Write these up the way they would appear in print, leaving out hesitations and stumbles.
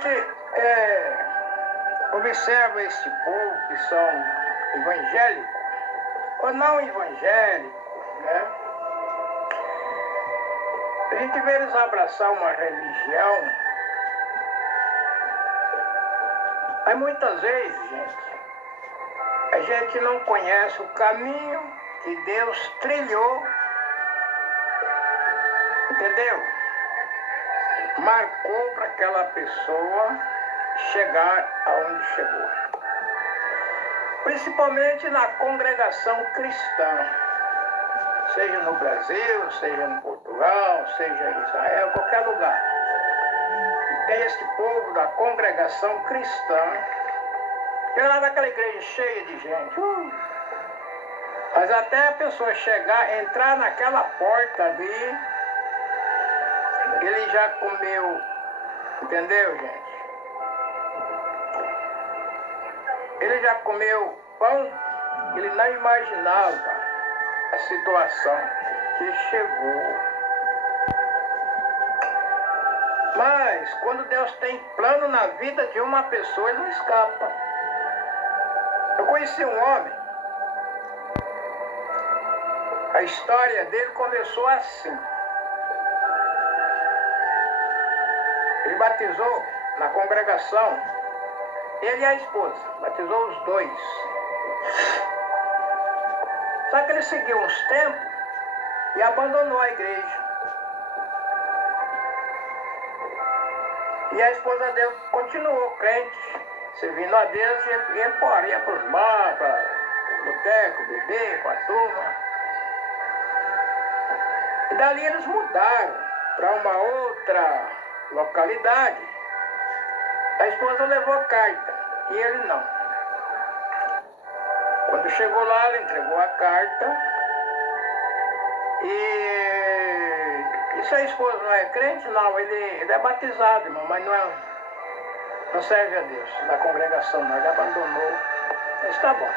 gente observa esse povo que são evangélicos ou não evangélicos, né? A gente vê eles abraçar uma religião, mas muitas vezes, gente, a gente não conhece o caminho que Deus trilhou, entendeu? Marcou para aquela pessoa chegar aonde chegou. Principalmente na congregação cristã, seja no Brasil, seja em Portugal, seja em Israel, qualquer lugar. Tem esse povo da congregação cristã, que é lá daquela igreja cheia de gente. Mas até a pessoa chegar, entrar naquela porta ali, ele já comeu, entendeu, gente? Ele já comeu pão, ele não imaginava a situação que chegou. Mas quando Deus tem plano na vida de uma pessoa, ele não escapa. Eu conheci um homem, a história dele começou assim. Ele batizou na congregação, ele e a esposa, batizou os dois. Só que ele seguiu uns tempos e abandonou a igreja. E a esposa dele continuou crente, servindo a Deus, e ia para os bares, para o boteco, beber com a turma. E dali eles mudaram para uma outra localidade. A esposa levou a carta e ele não. Quando chegou lá, ele entregou a carta. E se a esposa não é crente? Não, ele é batizado, irmão, mas não serve a Deus, na congregação não, ele abandonou. Isso tá bom.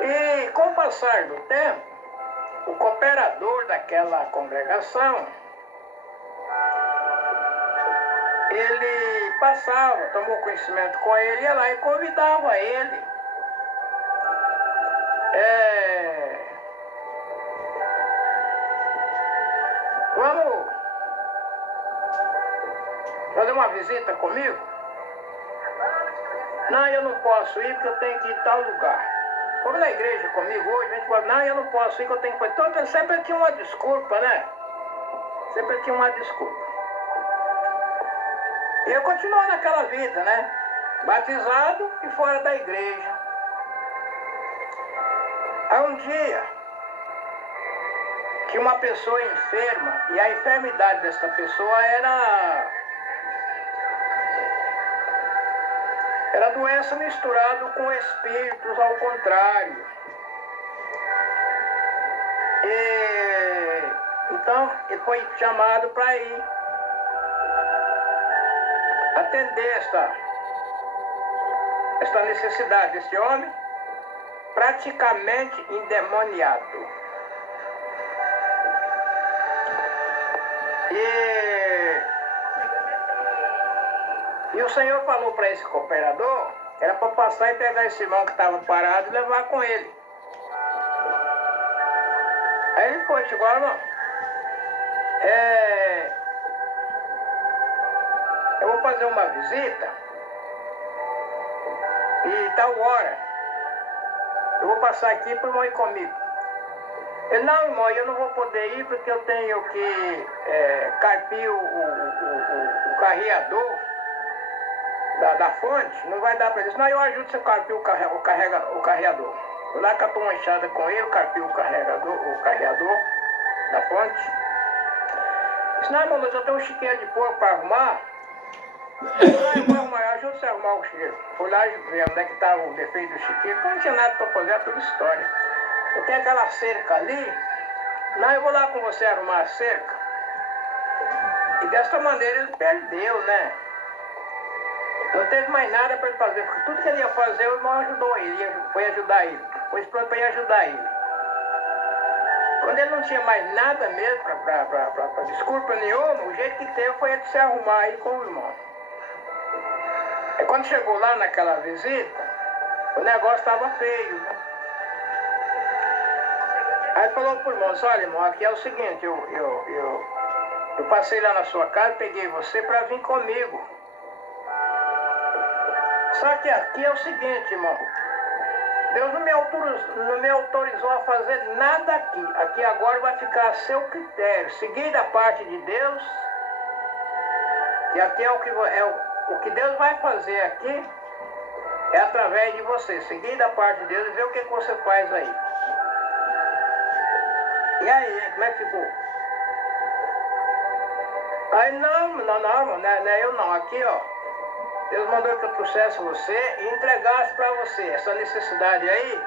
E com o passar do tempo, o cooperador daquela congregação, ele passava, tomou conhecimento com ele, ia lá e convidava ele. Vamos fazer uma visita comigo? Não, eu não posso ir porque eu tenho que ir em tal lugar. Vamos na igreja comigo hoje? A gente fala, não, eu não posso ir porque eu tenho que ir. Então sempre tinha uma desculpa, né? Sempre tinha uma desculpa. E eu continuo naquela vida, né? Batizado e fora da igreja. Há um dia que uma pessoa enferma, e a enfermidade dessa pessoa era doença misturada com espíritos ao contrário. Então ele foi chamado para ir atender esta necessidade desse homem, praticamente endemoniado. E o Senhor falou para esse cooperador, era para passar e pegar esse irmão que estava parado e levar com ele. Aí ele foi, chegou lá, irmão. Eu vou fazer uma visita e tal hora eu vou passar aqui para o irmão ir comigo. Ele, não, irmão, eu não vou poder ir porque eu tenho que carpir o carreador da fonte, não vai dar para ele. Não, eu ajudo você a carpir o carreador. Eu lá catou uma enxada com ele, carpiu o carreador da fonte. Disse, não, irmão, mas eu tenho um chiqueiro de porco para arrumar. Eu vou arrumar, ajuda você a arrumar o chiqueiro. Fui lá ver onde é que estava o defeito do chiqueiro, não tinha nada para fazer, é tudo história. Eu tenho aquela cerca ali, não, eu vou lá com você arrumar a cerca. E dessa maneira ele perdeu, né? Não teve mais nada para ele fazer, porque tudo que ele ia fazer, o irmão ajudou ele, foi ajudar ele. Pôs pronto para ir ajudar ele. Quando ele não tinha mais nada mesmo, pra desculpa nenhuma, o jeito que teve foi ele se arrumar aí com o irmão. E quando chegou lá naquela visita, o negócio estava feio, né? Aí falou pro irmão, olha irmão, aqui é o seguinte, eu passei lá na sua casa, peguei você para vir comigo. Só que aqui é o seguinte, irmão, Deus não me autorizou a fazer nada aqui. Aqui agora vai ficar a seu critério. Seguir da parte de Deus, e aqui é o que Deus vai fazer aqui, é através de você. Seguir da parte de Deus e ver o que você faz aí. E aí, como é que ficou? Aí não é eu não. Aqui, ó, Deus mandou que eu trouxesse você e entregasse para você. Essa necessidade aí,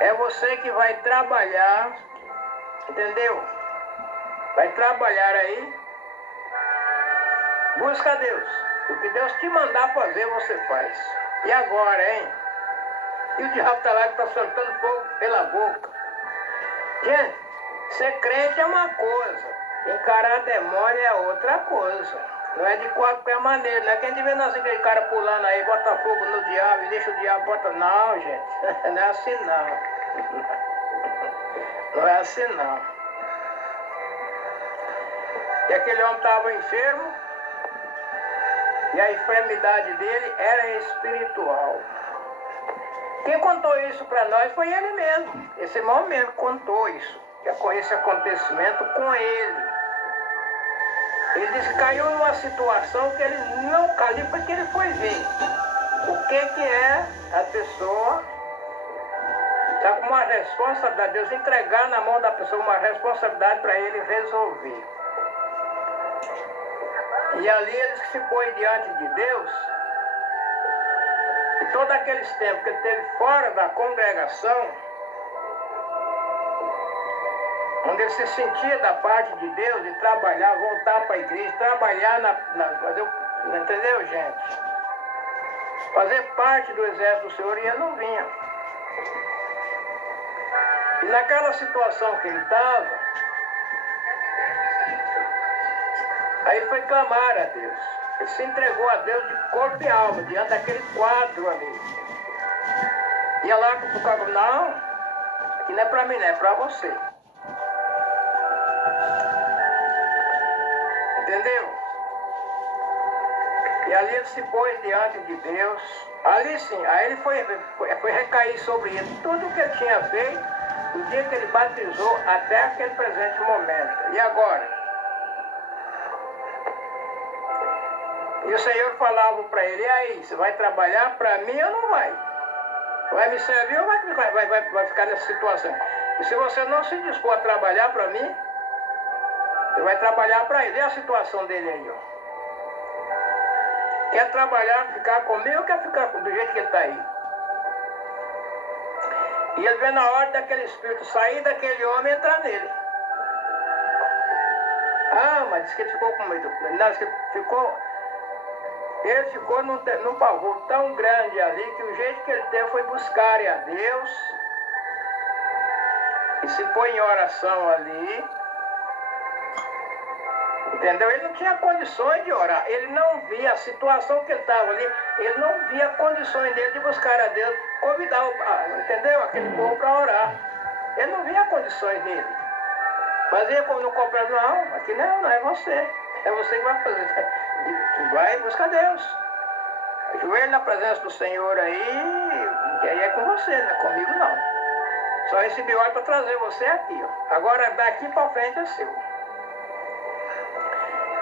é você que vai trabalhar, entendeu? Vai trabalhar aí, busca a Deus. O que Deus te mandar fazer, você faz. E agora, hein? E o diabo está lá que está soltando fogo pela boca. Gente, ser crente é uma coisa, encarar demônio é outra coisa. Não é de qualquer maneira, não é que a gente vê nas igrejas, cara pulando aí, bota fogo no diabo e deixa o diabo botar. Não, gente, não é assim não. Não é assim não. E aquele homem estava enfermo, e a enfermidade dele era espiritual. Quem contou isso para nós foi ele mesmo. Esse irmão mesmo contou isso. Esse acontecimento com ele. Ele disse que caiu numa situação que ele não caiu porque ele foi ver o que é a pessoa. Está com uma responsabilidade, Deus entregar na mão da pessoa uma responsabilidade para ele resolver. E ali ele se pôs diante de Deus. E todos aqueles tempos que ele teve fora da congregação, onde ele se sentia da parte de Deus de trabalhar, voltar para a igreja, trabalhar entendeu, gente? Fazer parte do exército do Senhor, e ele não vinha. E naquela situação que ele estava, aí ele foi clamar a Deus. Ele se entregou a Deus de corpo e alma, diante daquele quadro ali. Ia lá com o carro, não, aqui não é para mim, não é para você. Entendeu? E ali ele se pôs diante de Deus. Ali sim, aí ele foi recair sobre ele tudo o que ele tinha feito no dia que ele batizou até aquele presente momento. E agora? E o Senhor falava para ele, e aí, você vai trabalhar para mim ou não vai? Vai me servir ou vai ficar nessa situação? E se você não se dispor a trabalhar para mim, você vai trabalhar para ele. E a situação dele aí, ó. Quer trabalhar, ficar comigo ou quer ficar do jeito que ele está aí? E ele vê na hora daquele espírito sair daquele homem e entrar nele. Ah, mas disse que ele ficou com medo. Não, disse que ele ficou num pavor tão grande ali que o jeito que ele teve foi buscar a Deus e se põe em oração ali. Entendeu? Ele não tinha condições de orar. Ele não via a situação que ele estava ali. Ele não via condições dele de buscar a Deus, convidar, entendeu? Aquele povo para orar. Ele não via condições dele. Fazia como no complexo, não, aqui não é você. É você que vai fazer. Vai buscar Deus. Ajoelho na presença do Senhor aí, que aí é com você, não é comigo não. Só recebi ordem para trazer você aqui, ó. Agora daqui para frente é seu.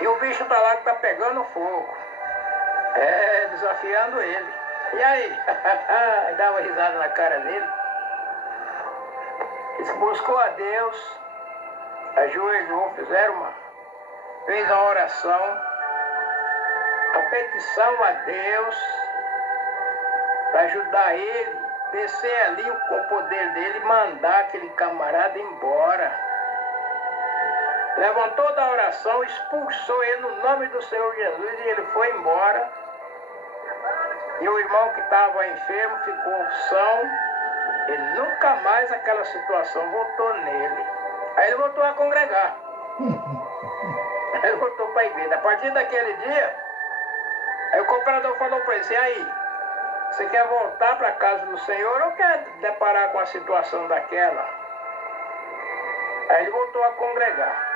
E o bicho tá lá que tá pegando fogo. É, desafiando ele. E aí? Dá uma risada na cara dele. Ele buscou a Deus, ajoelhou, fez a oração, a petição a Deus para ajudar ele, descer ali com o poder dele e mandar aquele camarada embora. Levantou da oração, expulsou ele no nome do Senhor Jesus e ele foi embora. E o irmão que estava enfermo ficou são E nunca mais aquela situação voltou nele. Aí ele voltou a congregar. Aí ele voltou para a igreja. A partir daquele dia, aí o cooperador falou para ele, e aí, você quer voltar para a casa do Senhor ou quer deparar com a situação daquela? Aí ele voltou a congregar.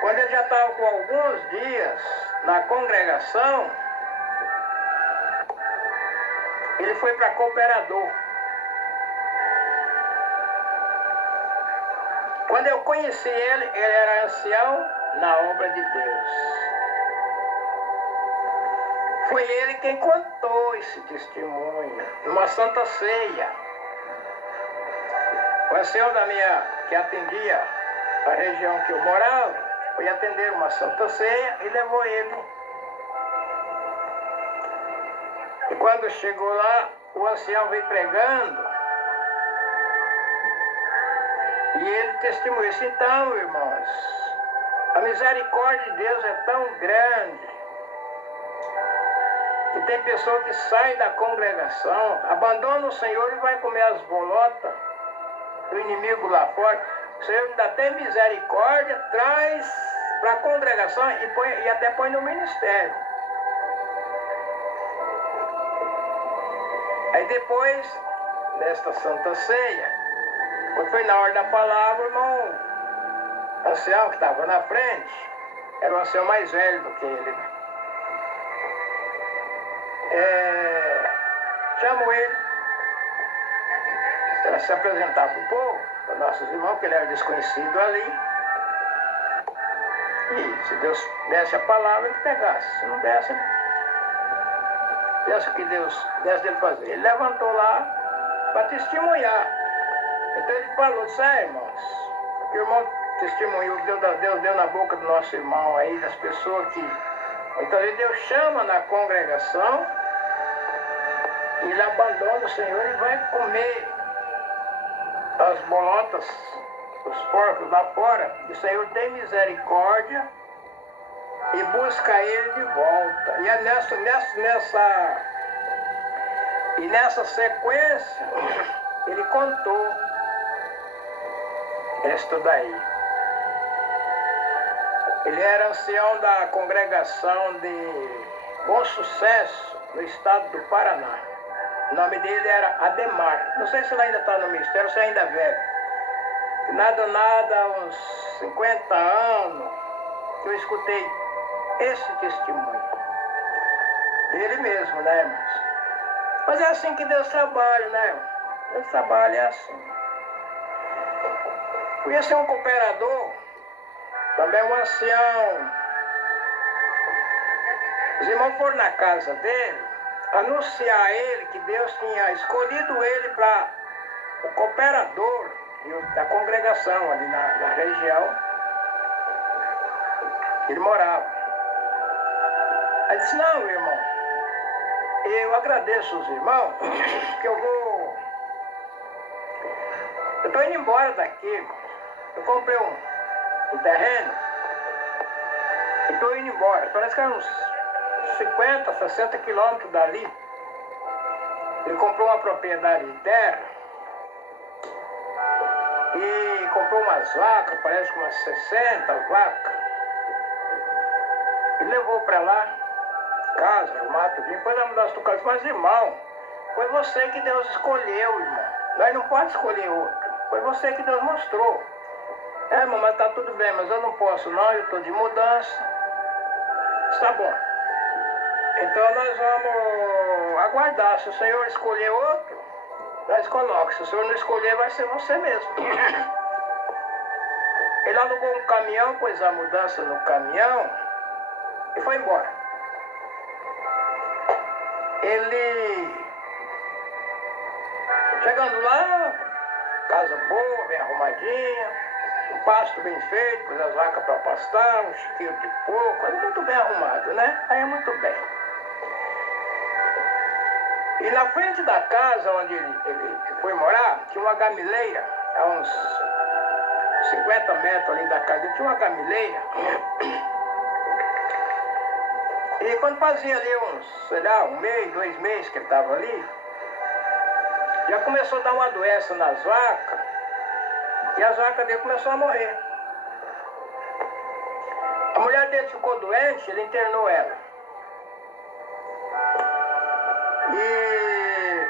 Quando ele já estava com alguns dias na congregação, ele foi para cooperador. Quando eu conheci ele, ele era ancião na obra de Deus. Foi ele quem contou esse testemunho numa santa ceia. O ancião que atendia a região que eu morava, foi atender uma santa ceia e levou ele. E quando chegou lá, o ancião veio pregando. E ele testemunhou isso. Então, irmãos, a misericórdia de Deus é tão grande que tem pessoa que sai da congregação, abandona o Senhor e vai comer as bolotas do inimigo lá fora. O Senhor ainda tem misericórdia, traz para a congregação e até põe no ministério. Aí depois, nesta santa ceia, quando foi na hora da palavra, o irmão ancião que estava na frente, era um ancião mais velho do que ele, né? Chamou ele para se apresentar para o povo, para os nossos irmãos, que ele era desconhecido ali. E se Deus desse a palavra, ele pegasse. Se não desse, o que Deus desse dele fazer. Ele levantou lá para testemunhar. Então ele falou, disse, irmãos, que o irmão testemunhou, Deus deu na boca do nosso irmão aí, das pessoas que... Então Deus chama na congregação, e ele abandona o Senhor e vai comer as bolotas, os porcos lá fora. E o Senhor tem misericórdia e busca ele de volta. E é nessa sequência, ele contou esta daí. Ele era ancião da congregação de Bom Sucesso, no estado do Paraná. O nome dele era Ademar. Não sei se ele ainda está no ministério, se ainda é velho. Nada, uns 50 anos, que eu escutei esse testemunho. Dele mesmo, né, irmãos? Mas é assim que Deus trabalha, né, irmão? Deus trabalha assim. Conheci um cooperador, também um ancião. Os irmãos foram na casa dele, anunciar a ele que Deus tinha escolhido ele para o cooperador da congregação ali na região que ele morava. Aí disse, não, irmão, eu agradeço os irmãos, que eu estou indo embora daqui. Eu comprei um terreno e estou indo embora. Parece que era uns 50, 60 quilômetros dali. Ele comprou uma propriedade de terra e comprou umas vacas, parece que umas 60 vacas. E levou para lá, casa, mato, depois da mudança do caso. Mas, irmão, foi você que Deus escolheu, irmão. Nós não podemos escolher outro. Foi você que Deus mostrou. Irmão, mas tá tudo bem, mas eu não posso não, eu estou de mudança. Está bom. Então nós vamos aguardar. Se o Senhor escolher outro, nós colocamos. Se o Senhor não escolher, vai ser você mesmo. Ele alugou um caminhão, pôs a mudança no caminhão e foi embora. Ele, chegando lá, casa boa, bem arrumadinha, um pasto bem feito, pôs as vacas para pastar, um chiqueiro de porco, era muito bem arrumado, né? Aí é muito bem. E na frente da casa onde ele foi morar, tinha uma gamileira, a uns 50 metros ali da casa, tinha uma gamileira. E quando fazia ali uns, sei lá, 1 mês, 2 meses que ele estava ali, já começou a dar uma doença nas vacas, e as vacas dele começaram a morrer. A mulher dele ficou doente, ele internou ela. E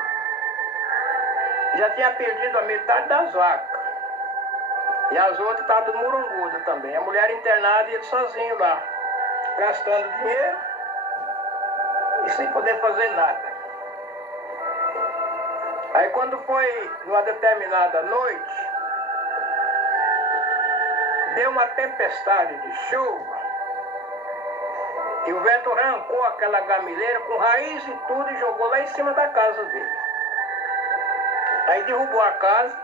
já tinha perdido a metade das vacas. E as outras estavam tudo morungudas também. A mulher internada e ele sozinho lá, gastando dinheiro e sem poder fazer nada. Aí quando foi numa determinada noite, deu uma tempestade de chuva e o vento arrancou aquela gamileira com raiz e tudo e jogou lá em cima da casa dele. Aí derrubou a casa,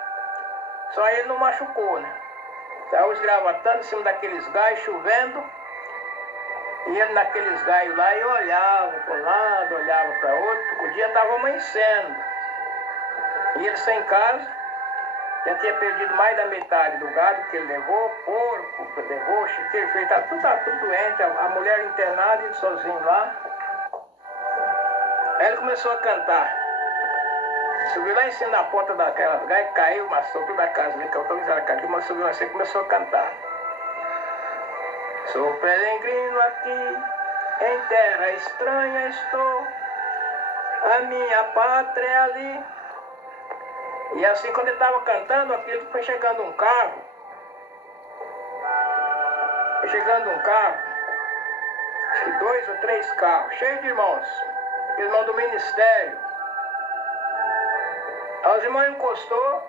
só ele não machucou, né? Saiu esgravatando em cima daqueles galhos, chovendo, e ele naqueles galhos lá e olhava para um lado, olhava para outro, o dia estava amanhecendo. E ele sem casa, já tinha perdido mais da metade do gado que ele levou, porco que ele levou, chiqueiro, feio, estava tudo doente, a mulher internada e ele sozinho lá. Aí ele começou a cantar. Subiu lá em cima da ponta daquela gaia, caiu, amassou toda a casa dele, que eu aqui, mas subiu assim e começou a cantar. Sou peregrino aqui, em terra estranha estou, a minha pátria é ali. E assim, quando ele estava cantando, aquilo foi chegando um carro. Foi chegando um carro, acho que 2 ou 3 carros, cheios de irmãos. Irmão do ministério. Aí os irmãos encostou,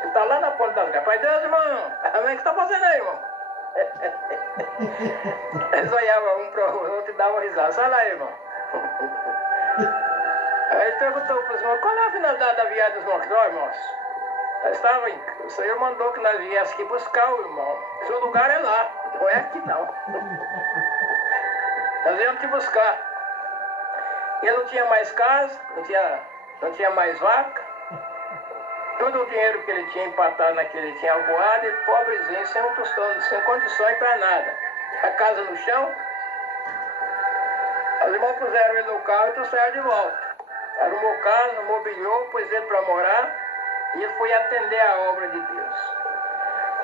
ele está lá na ponta da gaia. Pai Deus, irmão, o que está fazendo aí, irmão? Eles olhavam um para o outro e davam risada. Sai lá, irmão. Aí ele perguntou para os irmãos, qual é a finalidade da viagem dos irmãos? Ó, irmãos, o Senhor mandou que nós viéssemos aqui buscar o irmão. O seu lugar é lá, não é aqui não. Nós viemos te buscar. Ele não tinha mais casa, não tinha mais vaca. Todo o dinheiro que ele tinha empatado naquele tinha voado, ele pobrezinho, sem um tostão, sem condições para nada. A casa no chão. Os irmãos puseram ele no carro e trouxeram de volta. Arrumou casa, mobiliou, pôs ele para morar e ele foi atender a obra de Deus.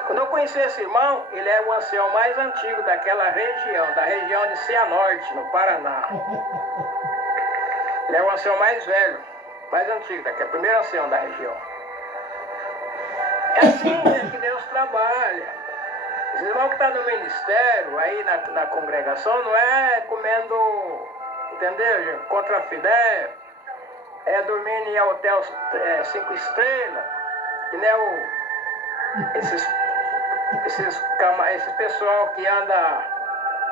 Quando eu conheci esse irmão, ele é o ancião mais antigo daquela região, da região de Cianorte, no Paraná. Ele é o ancião mais velho, mais antigo, daquele primeiro ancião da região. É assim que Deus trabalha. Os irmãos que estão no ministério, aí na congregação, não é comendo, entendeu, gente? Contra a filé, é dormindo em hotel 5 estrelas, que nem esse pessoal que anda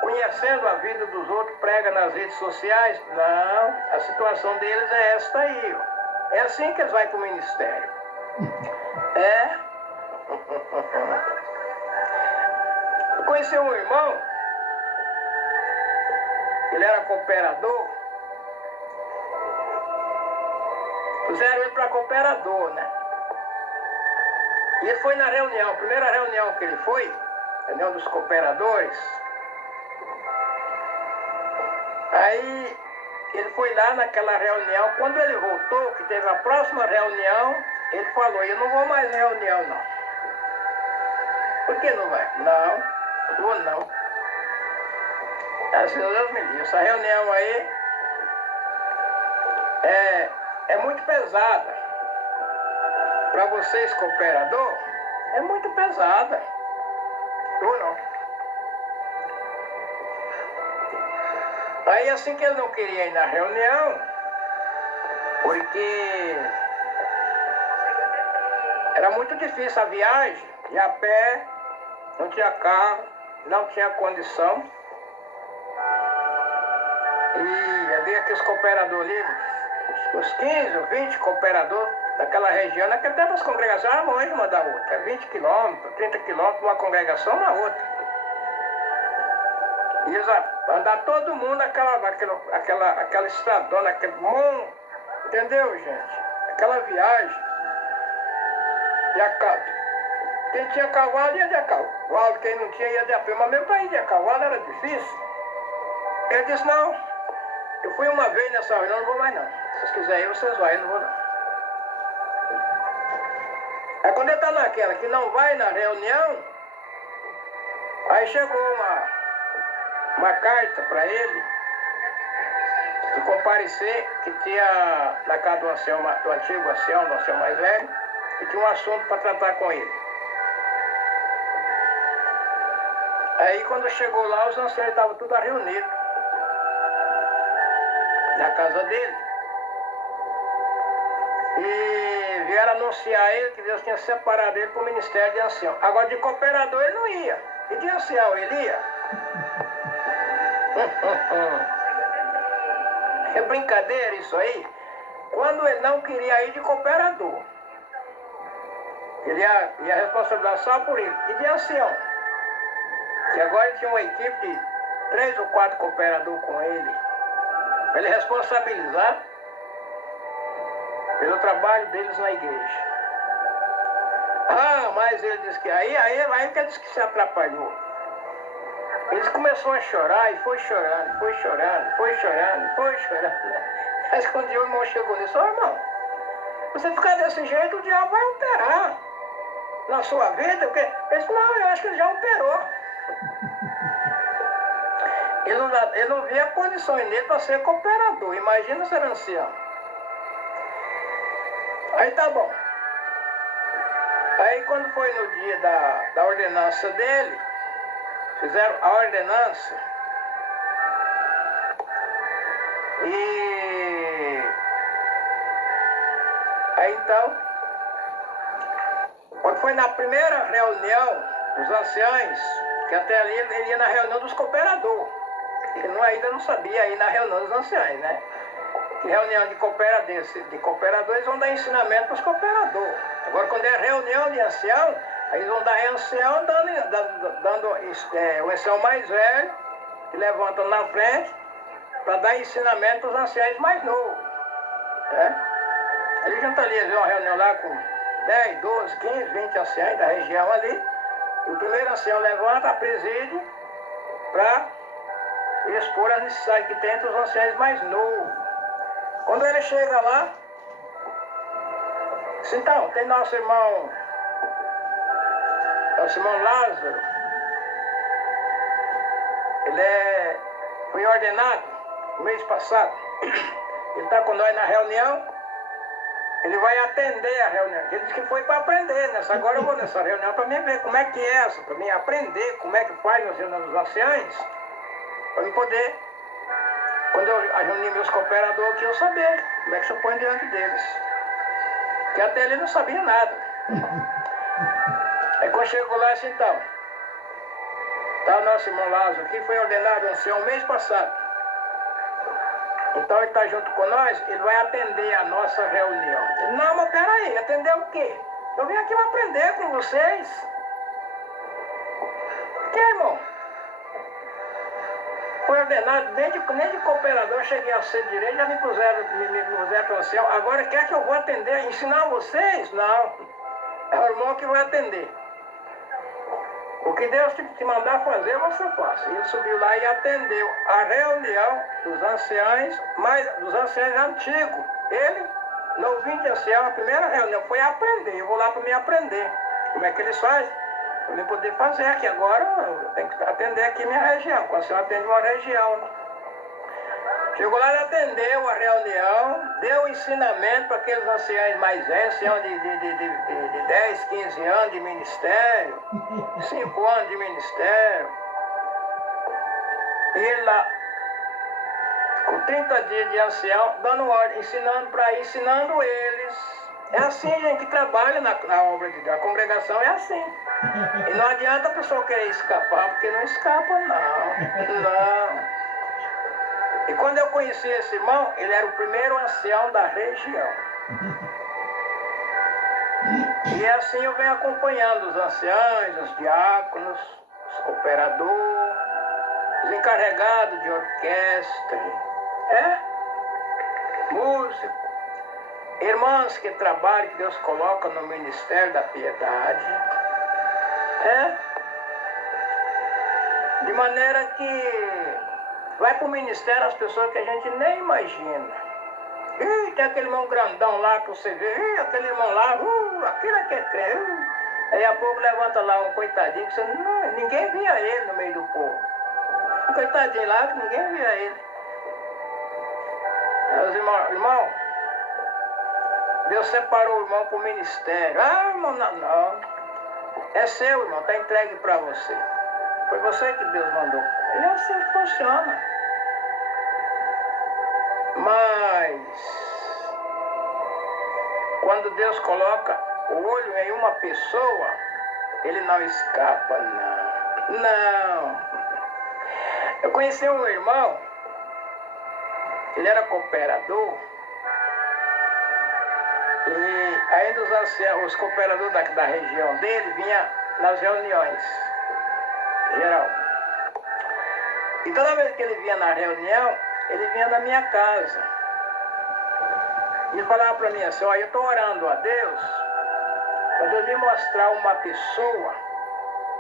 conhecendo a vida dos outros, prega nas redes sociais. Não, a situação deles é esta aí. Ó. É assim que eles vão para o ministério. É. Eu conheci um irmão, ele era cooperador, puseram ele para cooperador, né? E ele foi na reunião, a primeira reunião que ele foi, reunião dos cooperadores. Aí ele foi lá naquela reunião, quando ele voltou, que teve a próxima reunião, ele falou, eu não vou mais em reunião não. Por que não vai? Não, vou não. Assim, Deus me livre, essa reunião aí é muito pesada. Para vocês, cooperador, é muito pesada. Eu não. Aí assim que ele não queria ir na reunião, porque era muito difícil a viagem, e a pé, não tinha carro, não tinha condição. E havia aqueles cooperadores ali, uns 15 ou 20 cooperadores daquela região. Naquele tempo as congregações eram longe uma da outra, 20 quilômetros, 30 quilômetros, uma congregação na outra. E eles andavam todo mundo aquela estradona, aquele monte, entendeu, gente? Aquela viagem. E quem tinha cavalo ia de cavalo, quem não tinha ia de a pé. Mas mesmo para ir de cavalo era difícil. Ele disse, não, eu fui uma vez nessa reunião, não vou mais não. Se vocês quiserem ir, vocês vão, eu não vou não. Aí quando ele está naquela que não vai na reunião, aí chegou uma carta para ele de comparecer, que tinha na casa do ancião, do antigo ancião, do ancião mais velho, e tinha um assunto para tratar com ele. Aí quando chegou lá, os anciãos estavam todos reunidos na casa dele. E vieram anunciar a ele que Deus tinha separado ele para o ministério de ancião. Agora de cooperador ele não ia. E de ancião ele ia. É brincadeira isso aí. Quando ele não queria ir de cooperador. Ele ia responsabilizar só por ele. E de ancião. Que agora ele tinha uma equipe de 3 ou 4 cooperadores com ele. Para ele responsabilizar pelo trabalho deles na igreja. Mas ele disse que aí que ele disse que se atrapalhou. Ele começou a chorar e foi chorando, foi chorando, foi chorando, foi chorando. Mas quando o irmão chegou nele, disse: irmão, você ficar desse jeito, o diabo vai operar na sua vida. Porque ele disse: não, eu acho que ele já operou. Ele não via condições nele para ser cooperador. Imagina ser ancião. Aí tá bom. Aí quando foi no dia da ordenança dele, fizeram a ordenança. E aí então, quando foi na primeira reunião dos anciãos, que até ali ele ia na reunião dos cooperadores. Ele ainda não sabia ir na reunião dos anciãos, né? Que reunião de cooperadores vão dar ensinamento para os cooperadores. Agora, quando é reunião de ancião, aí eles vão dar ancião dando o ancião mais velho, que levanta na frente, para dar ensinamento para os anciãos mais novos. Né? Ele junta ali, uma reunião lá com 10, 12, 15, 20 anciãos da região ali, e o primeiro ancião levanta a presídio para expor as necessidades que tem entre os anciãos mais novos. Quando ele chega lá, diz: então, tem nosso irmão Lázaro, ele foi ordenado no mês passado, ele está com nós na reunião, ele vai atender a reunião. Ele disse que foi para aprender, agora eu vou nessa reunião para mim ver como é que é essa, para mim aprender como é que faz nas reuniões dos anciãos, para mim poder, quando eu reuni meus cooperadores aqui, eu saber como é que se põe diante deles. Que até ele não sabia nada. Aí quando chegou lá, assim, então, tá o nosso irmão Lázaro aqui, foi ordenado ancião mês passado. Então ele está junto com nós, ele vai atender a nossa reunião. Ele: não, mas peraí, atender o quê? Eu vim aqui para aprender com vocês. Que, irmão? Foi ordenado, nem de cooperador eu cheguei a ser direito, já me puseram para o ancião. Agora quer que eu vou atender, ensinar vocês? Não, é o irmão que vai atender. O que Deus te mandar fazer, você faça. E ele subiu lá e atendeu a reunião dos anciãos, mas dos anciãos antigos. Ele, novinho de ancião, a primeira reunião foi aprender. Eu vou lá para me aprender. Como é que eles fazem? Para eu poder fazer aqui. Agora eu tenho que atender aqui minha região. Quando você atende uma região, né? Chegou lá, ele atendeu a reunião, deu ensinamento para aqueles anciãos mais velhos, anciãos de 10, 15 anos de ministério, 5 anos de ministério. E ele lá, com 30 dias de ancião, dando ordem, ensinando eles. É assim, gente, que trabalha na obra de Deus. A congregação é assim. E não adianta a pessoa querer escapar, porque não escapa, não. Não. E quando eu conheci esse irmão, ele era o primeiro ancião da região. E assim eu venho acompanhando os anciãos, os diáconos, os cooperadores, os encarregados de orquestra, músico, irmãos que trabalham, que Deus coloca no ministério da piedade. De maneira que vai para o ministério as pessoas que a gente nem imagina. Ih, tem aquele irmão grandão lá que você vê, ih, aquele irmão lá, aquele é que é crente. Aí a pouco levanta lá um coitadinho, que você não, ninguém via ele no meio do povo. Um coitadinho lá que ninguém via ele. Aí os irmão, Deus separou o irmão para o ministério. Ah, irmão, não. É seu, irmão, está entregue para você. Foi você que Deus mandou. E é assim que funciona. Mas quando Deus coloca o olho em uma pessoa, ele não escapa, não. Não. Eu conheci um irmão, ele era cooperador, e ainda os anciãos, os cooperadores da região dele vinham nas reuniões geral. E toda vez que ele vinha na reunião, ele vinha na minha casa. E ele falava para mim assim, olha, eu estou orando a Deus para Deus me mostrar uma pessoa,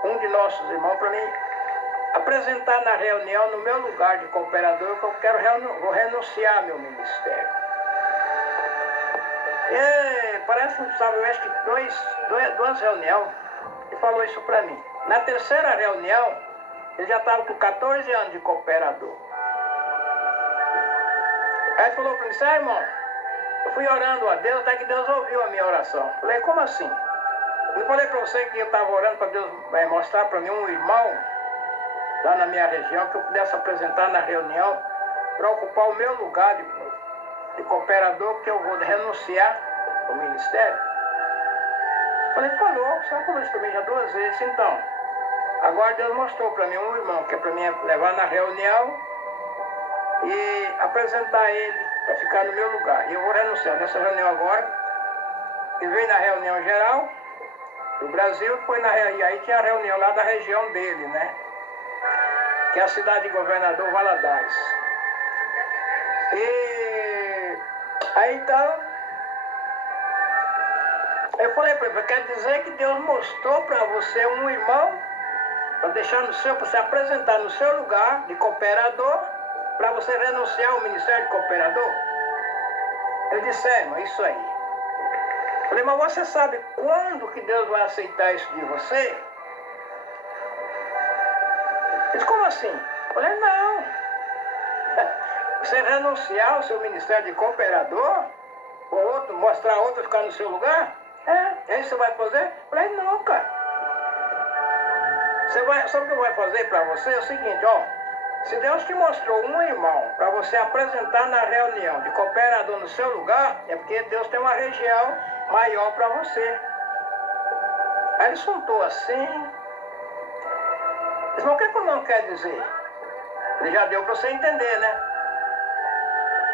um de nossos irmãos, para mim apresentar na reunião, no meu lugar de cooperador, que eu quero vou renunciar ao meu ministério. E parece que, sabe, eu acho que duas reuniões, ele falou isso para mim. Na terceira reunião, ele já estava com 14 anos de cooperador. Aí ele falou para mim, sabe, irmão, eu fui orando a Deus, até que Deus ouviu a minha oração. Eu falei, como assim? Eu falei para você que eu estava orando para Deus mostrar para mim um irmão lá na minha região que eu pudesse apresentar na reunião para ocupar o meu lugar de cooperador, que eu vou renunciar ao ministério. Eu falei, falou, você falou isso para mim já 2 vezes, então. Agora Deus mostrou para mim um irmão que é para mim levar na reunião e apresentar ele para ficar no meu lugar. E eu vou renunciar nessa reunião agora. Ele veio na reunião geral do Brasil, e aí tinha a reunião lá da região dele, né? Que é a cidade de Governador Valadares. E aí então, eu falei para ele, quer dizer que Deus mostrou para você um irmão, para deixar no seu, para se apresentar no seu lugar de cooperador, para você renunciar ao ministério de cooperador? Eu disse, irmão, isso aí. Eu falei, mas você sabe quando que Deus vai aceitar isso de você? Ele disse, como assim? Eu falei, não. Você renunciar ao seu ministério de cooperador, ou outro, mostrar outro ficar no seu lugar? É isso que você vai fazer? Eu falei, não, cara. Sabe o que eu vou fazer para você? É o seguinte, ó. Se Deus te mostrou um irmão para você apresentar na reunião de cooperador no seu lugar, é porque Deus tem uma região maior para você. Aí ele soltou assim. Disse, mas o que o irmão quer dizer? Ele já deu para você entender, né?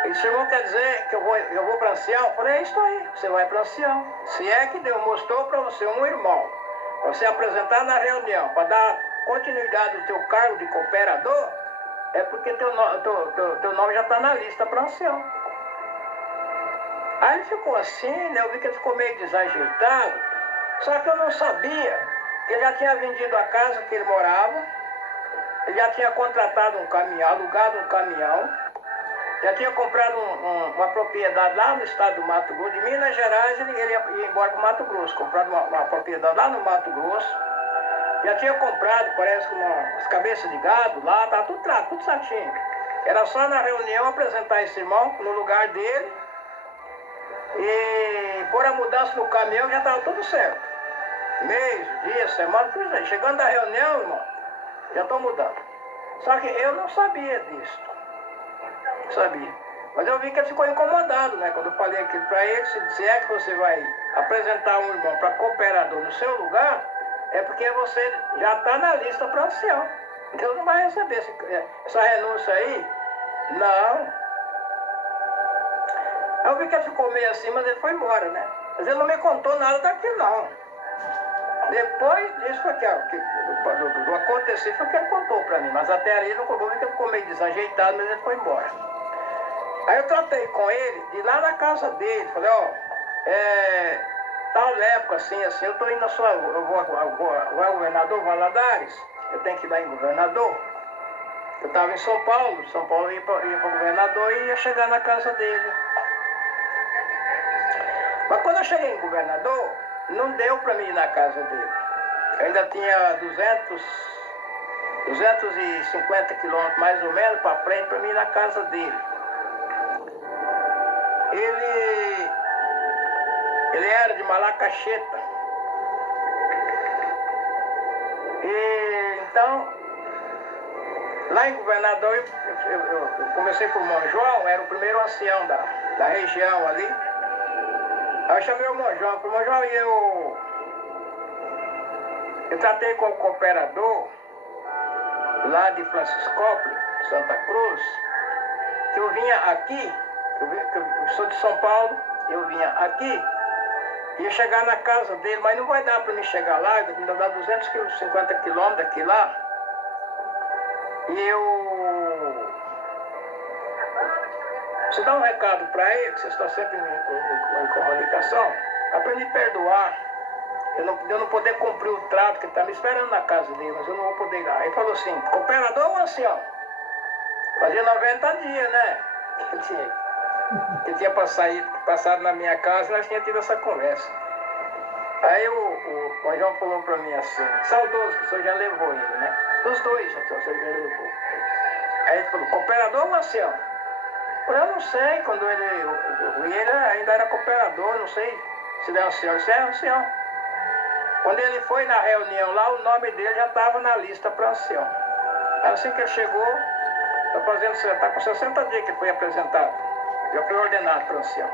Ele disse, irmão, quer dizer que eu vou para ancião? Eu falei, é isso aí, você vai para ancião. Se é que Deus mostrou para você um irmão, para você apresentar na reunião, para dar continuidade ao teu cargo de cooperador, é porque teu nome já está na lista para ancião. Aí ele ficou assim, né? Eu vi que ele ficou meio desajeitado, só que eu não sabia que ele já tinha vendido a casa que ele morava, ele já tinha contratado um caminhão, alugado um caminhão, já tinha comprado uma propriedade lá no estado do Mato Grosso, de Minas Gerais, ele ia embora para o Mato Grosso, comprado uma propriedade lá no Mato Grosso, já tinha comprado, parece, umas cabeças de gado lá, estava tudo certinho. Era só na reunião apresentar esse irmão no lugar dele e pôr a mudança no caminhão, já estava tudo certo. Mês, dia, semana, tudo aí. Chegando da reunião, irmão, já estou mudando. Só que eu não sabia disso. Sabia. Mas eu vi que ele ficou incomodado, né? Quando eu falei aquilo para ele, se é que você vai apresentar um irmão para cooperador no seu lugar, é porque você já está na lista para ancião. Então não vai receber essa renúncia aí. Não. Aí eu vi que ele ficou meio assim, mas ele foi embora, né? Mas ele não me contou nada daquilo, não. Depois disso foi do acontecido, foi que ele contou para mim. Mas até ali ele não contou, porque ele ficou meio desajeitado, mas ele foi embora. Aí eu tratei com ele, de lá na casa dele, falei, ó, tal época assim, eu tô indo eu vou ao governador Valadares, eu tenho que ir lá em governador. Eu estava em São Paulo ia para o governador e ia chegar na casa dele. Mas quando eu cheguei em Governador, não deu para mim ir na casa dele. Eu ainda tinha 250 quilômetros mais ou menos para frente para mim ir na casa dele. Ele era de Malacacheta. E então, lá em Governador, eu comecei por Mão João, era o primeiro ancião da região ali. Aí eu chamei o Mão João, falei, Mão João, e eu tratei com o cooperador lá de Franciscópolis, Santa Cruz, que eu vinha aqui, eu sou de São Paulo, eu vinha aqui, ia chegar na casa dele, mas não vai dar para mim chegar lá, ainda dá 250 quilômetros daqui lá. E você dá um recado para ele, que você está sempre em comunicação, para me perdoar. Eu não poder cumprir o trato que ele está me esperando na casa dele, mas eu não vou poder ir lá. Ele falou assim, cooperador ou ancião? Fazia 90 dias, né? Que tinha passado na minha casa e nós tínhamos tido essa conversa. Aí o João falou para mim assim, saudoso, que o senhor já levou ele, né? Os dois, o senhor já levou. Aí ele falou, cooperador ou ancião? Eu não sei, quando ele ainda era cooperador, não sei se ele é ancião. Isso é ancião. Quando ele foi na reunião lá, o nome dele já estava na lista para ancião. Assim que ele chegou, está com 60 dias que ele foi apresentado. Já foi ordenado para ancião.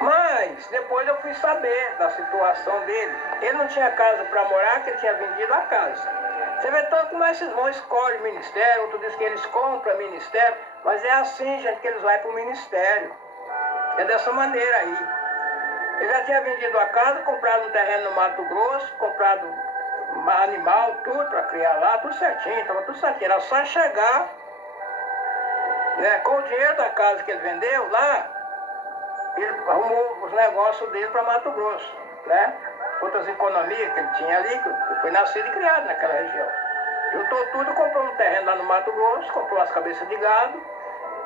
Mas depois eu fui saber da situação dele. Ele não tinha casa para morar, que ele tinha vendido a casa. Você vê tanto como esses vão escolher ministério, outro diz que eles compram ministério, mas é assim, gente, que eles vão para o ministério. É dessa maneira aí. Ele já tinha vendido a casa, comprado um terreno no Mato Grosso, comprado animal, tudo para criar lá, tudo certinho, estava tudo certinho. Era só chegar, né, com o dinheiro da casa que ele vendeu lá, ele arrumou os negócios dele para Mato Grosso, né? Outras economias que ele tinha ali, que foi nascido e criado naquela região. Juntou tudo, comprou um terreno lá no Mato Grosso, comprou umas cabeças de gado,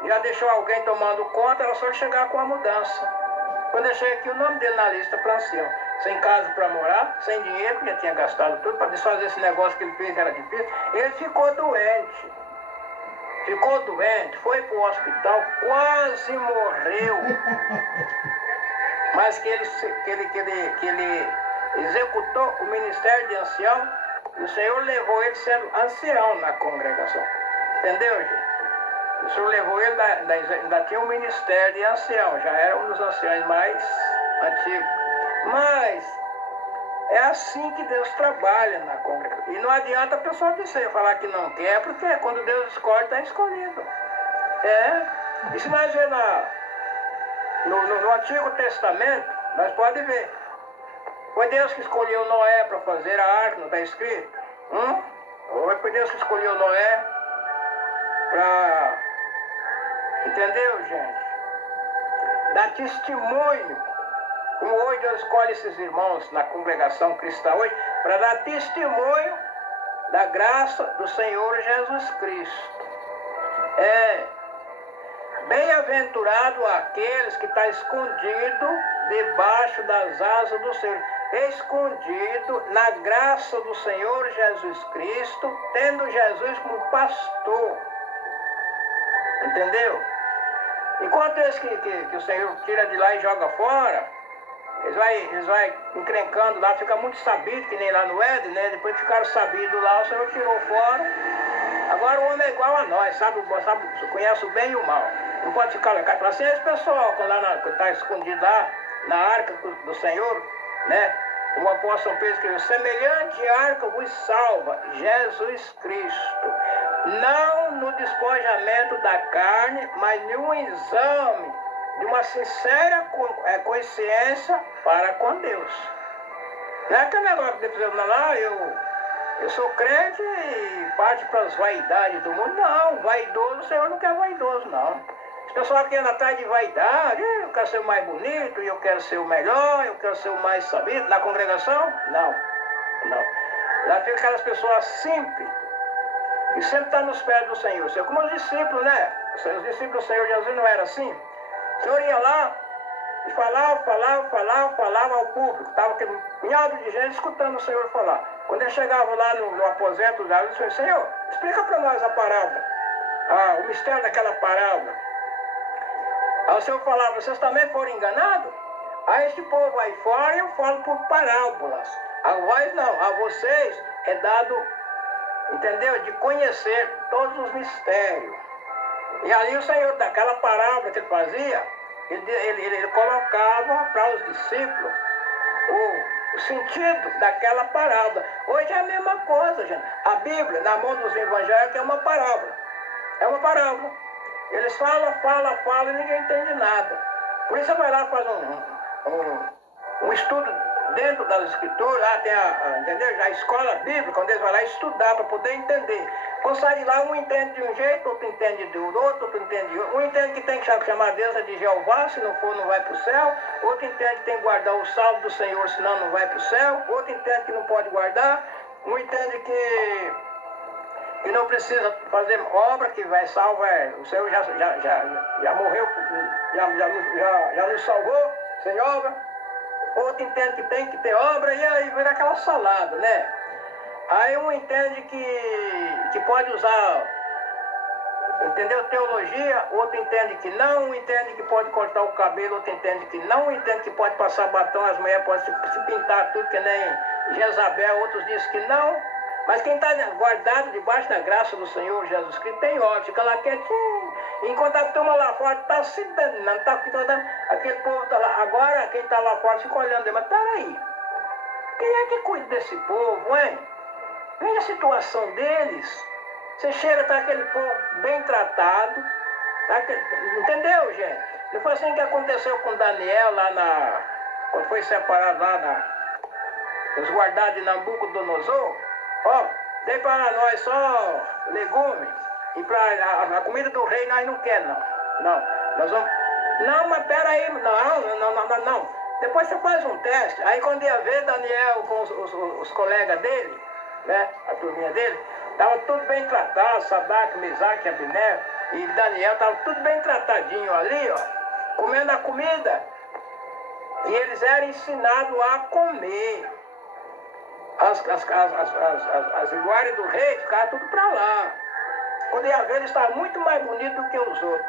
já deixou alguém tomando conta, era só chegar com a mudança. Quando eu cheguei aqui, o nome dele na lista para ancião. Sem casa para morar, sem dinheiro, porque já tinha gastado tudo, para desfazer esse negócio que ele fez, que era difícil. Ele ficou doente. Foi para o hospital, quase morreu. Mas que ele executou o ministério de ancião, e o Senhor levou ele sendo ancião na congregação. Entendeu, gente? O Senhor levou ele, ainda tinha um ministério de ancião, já era um dos anciões mais antigos. Mas é assim que Deus trabalha na congregação. E não adianta a pessoa dizer, falar que não quer, porque quando Deus escolhe, está escolhido. E se nós ver no Antigo Testamento, nós podemos ver. Foi Deus que escolheu Noé para fazer a arca, não está escrito? Foi Deus que escolheu Noé para... Entendeu, gente? Dar testemunho. Como hoje Deus escolhe esses irmãos na congregação cristã hoje, para dar testemunho da graça do Senhor Jesus Cristo. Bem-aventurado aqueles que estão escondidos debaixo das asas do Senhor, escondido na graça do Senhor Jesus Cristo, tendo Jesus como pastor. Entendeu? Enquanto esse que o Senhor tira de lá e joga fora, eles vão encrencando lá, fica muito sabido, que nem lá no Éden, né? Depois de ficaram sabidos lá, o Senhor tirou fora. Agora o homem é igual a nós, sabe, conhece o bem e o mal. Não pode ficar lá. Assim, esse pessoal que está escondido lá na arca do Senhor, né? O apóstolo São Pedro escreveu, semelhante arca vos salva, Jesus Cristo. Não no despojamento da carne, mas no exame de uma sincera consciência para com Deus. Não é aquele negócio que Deus lá, eu sou crente e parte para as vaidades do mundo. Não, vaidoso, o Senhor não quer vaidoso, não. As pessoas que andam atrás de vaidade, eu quero ser o mais bonito, eu quero ser o melhor, eu quero ser o mais sabido. Na congregação, não. Lá fica aquelas pessoas simples, que sempre estão nos pés do Senhor. Como os discípulos, né? Os discípulos do Senhor Jesus não eram assim? O Senhor ia lá e falava ao público. Estava aquele punhado de gente escutando o Senhor falar. Quando ele chegava lá no aposento dele, ele disse: Senhor, explica para nós a parábola, o mistério daquela parábola. Aí o Senhor falava: vocês também foram enganados? A este povo aí fora eu falo por parábolas. A vós não, a vocês é dado, entendeu? De conhecer todos os mistérios. E ali o Senhor, daquela parábola que ele fazia, ele colocava para os discípulos o sentido daquela parábola. Hoje é a mesma coisa, gente. A Bíblia, na mão dos evangélicos, é uma parábola. É uma parábola. Eles falam e ninguém entende nada. Por isso você vai lá e faz um estudo dentro das escrituras, lá tem entendeu? A escola bíblica, quando eles vão lá estudar para poder entender. Quando sai de lá, um entende de um jeito, outro entende do outro entende de outro. Um entende que tem que chamar Deus de Jeová, se não for, não vai para o céu. Outro entende que tem que guardar o salvo do Senhor, senão não vai para o céu. Outro entende que não pode guardar. Um entende que não precisa fazer obra, que vai salvar. O Senhor já morreu, já nos salvou, sem obra. Outro entende que tem que ter obra, e aí vira aquela salada, né? Aí um entende que pode usar, entendeu? Teologia, outro entende que não, um entende que pode cortar o cabelo, outro entende que não, um entende que pode passar batom, as mulheres podem se pintar tudo que nem Jezabel, outros dizem que não. Mas quem está guardado debaixo da graça do Senhor Jesus Cristo tem ódio, fica lá quietinho. Enquanto a turma lá fora está se danando, aquele povo está lá. Agora quem está lá fora fica olhando, mas peraí, quem é que cuida desse povo, hein? Veja a situação deles. Você chega, está aquele povo bem tratado, entendeu, gente? Não foi assim que aconteceu com Daniel lá quando foi separado lá nos guardados de Nabucodonosor. Ó, dei para nós só legumes. E para a comida do rei nós não queremos, não. Nós vamos. Não, mas peraí, não. Depois você faz um teste. Aí quando ia ver Daniel com os colegas dele, né? A turminha dele, estava tudo bem tratado, Sadraque, Mesaque, Abednego e Daniel, estava tudo bem tratadinho ali, ó, comendo a comida. E eles eram ensinados a comer. As iguarias do rei ficavam tudo para lá. Quando ia ver, eles estavam muito mais bonitos do que os outros.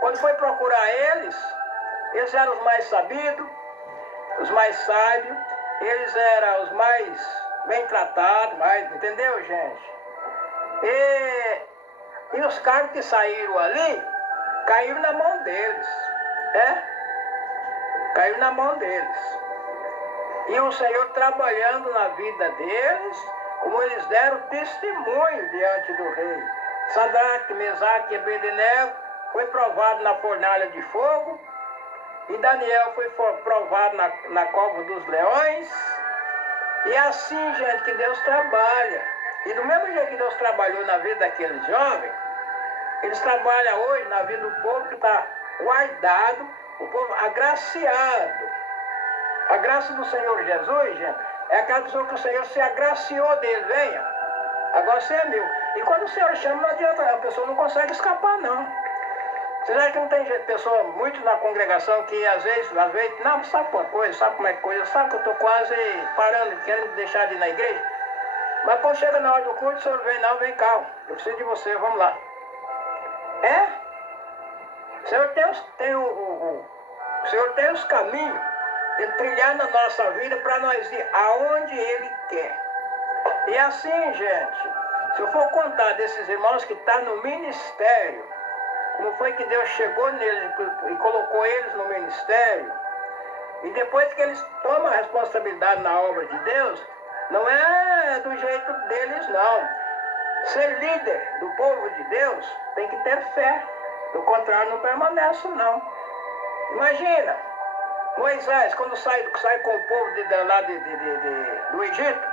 Quando foi procurar eles eram os mais sabidos, os mais sábios, eles eram os mais bem tratados, entendeu, gente? E os caras que saíram ali, caíram na mão deles. Caiu na mão deles. E o Senhor trabalhando na vida deles, como eles deram testemunho diante do rei. Sadraque, Mesaque e Abednego foi provado na fornalha de fogo, e Daniel foi provado na cova dos leões. E é assim, gente, que Deus trabalha. E do mesmo jeito que Deus trabalhou na vida daqueles jovens, eles trabalham hoje na vida do povo que está guardado, o povo agraciado. A graça do Senhor Jesus, gente, é aquela pessoa que o Senhor se agraciou dele. Venha, agora você é meu. E quando o Senhor chama, não adianta, a pessoa não consegue escapar, não. Você acha que não tem pessoa muito na congregação que às vezes, não, sabe uma coisa, sabe como é que coisa, sabe que eu estou quase parando, querendo deixar de ir na igreja? Mas quando chega na hora do culto, o Senhor vem, não, vem cá, eu preciso de você, vamos lá. O Senhor tem os caminhos de trilhar na nossa vida para nós ir aonde Ele quer. E assim, gente, se eu for contar desses irmãos que estão no ministério, como foi que Deus chegou neles e colocou eles no ministério, e depois que eles tomam a responsabilidade na obra de Deus, não é do jeito deles, não. Ser líder do povo de Deus tem que ter fé, do contrário não permanece, não. Imagina, Moisés, quando sai com o povo do Egito,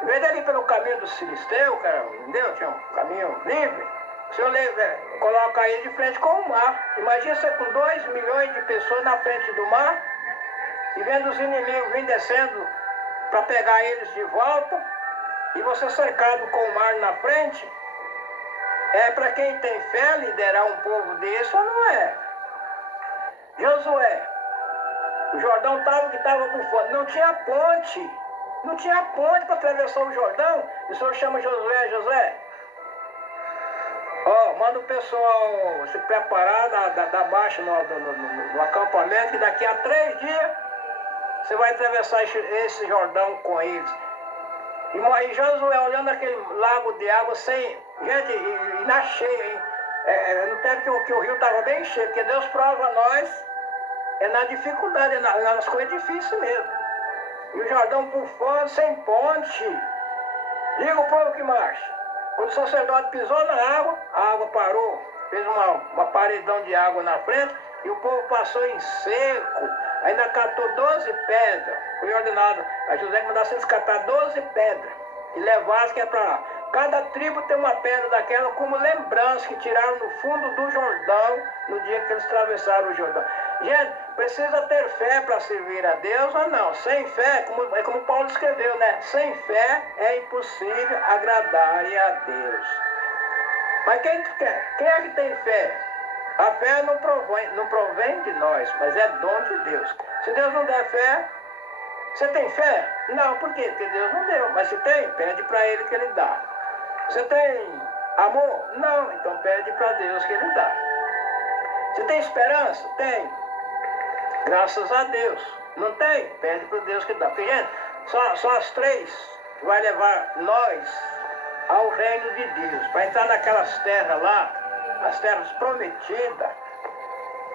em vez dele ir pelo caminho dos filisteus, entendeu? Tinha um caminho livre, o Senhor coloca ele de frente com o mar. Imagina você com 2 milhões de pessoas na frente do mar, e vendo os inimigos vir descendo para pegar eles de volta, e você cercado com o mar na frente. Para quem tem fé liderar um povo desse ou não é? Josué, o Jordão estava bufando, não tinha ponte. Não tinha ponte para atravessar o Jordão. E o senhor chama Josué, José. Ó, manda o pessoal se preparar da baixa no acampamento, que daqui a 3 dias você vai atravessar esse Jordão com eles. E Josué olhando aquele lago de água sem. Gente, e na cheia, hein? No tempo que o rio estava bem cheio, porque Deus prova a nós na dificuldade, nas coisas difíceis mesmo. E o Jordão bufando, sem ponte. Diga o povo que marcha. Quando o sacerdote pisou na água, a água parou. Fez uma paredão de água na frente e o povo passou em seco. Ainda catou 12 pedras. Foi ordenado a José que mandasse eles catar 12 pedras e levasse, que é para cada tribo ter uma pedra daquela como lembrança que tiraram no fundo do Jordão no dia que eles atravessaram o Jordão. Gente, precisa ter fé para servir a Deus ou não? Sem fé, é como Paulo escreveu, né? Sem fé é impossível agradar a Deus. Mas quem é que tem fé? A fé não provém de nós, mas é dom de Deus. Se Deus não der fé, você tem fé? Não, por quê? Porque Deus não deu. Mas se tem, pede para Ele que Ele dá. Você tem amor? Não, então pede para Deus que Ele dá. Você tem esperança? Tem. Graças a Deus. Não tem? Pede para Deus que dá. Porque, gente, só as 3 vai levar nós ao reino de Deus. Para entrar naquelas terras lá, as terras prometidas,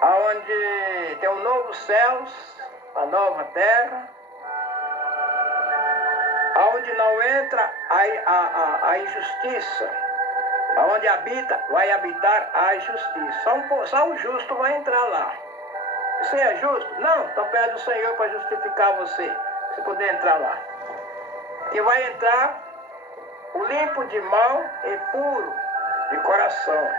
onde tem um novo céus, a nova terra, onde não entra a injustiça, onde vai habitar a justiça. Só o justo vai entrar lá. Você é justo? Não, então pede o Senhor para justificar você poder entrar lá. Que vai entrar o limpo de mão e puro de coração.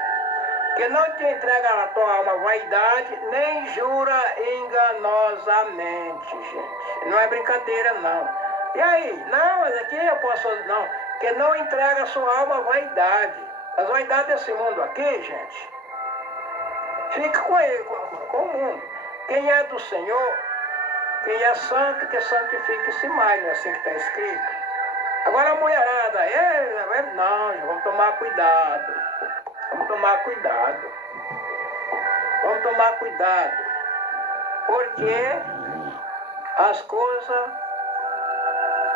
Que não te entrega a tua alma vaidade, nem jura enganosamente, gente. Não é brincadeira, não. E aí? Não, mas aqui eu posso... Não. Que não entrega a sua alma vaidade. As vaidades desse mundo aqui, gente, fica com ele, com o mundo. Quem é do Senhor, quem é santo, que santifique-se mais, não é assim que está escrito. Agora a mulherada, não, vamos tomar cuidado. Vamos tomar cuidado. Vamos tomar cuidado. Porque as coisas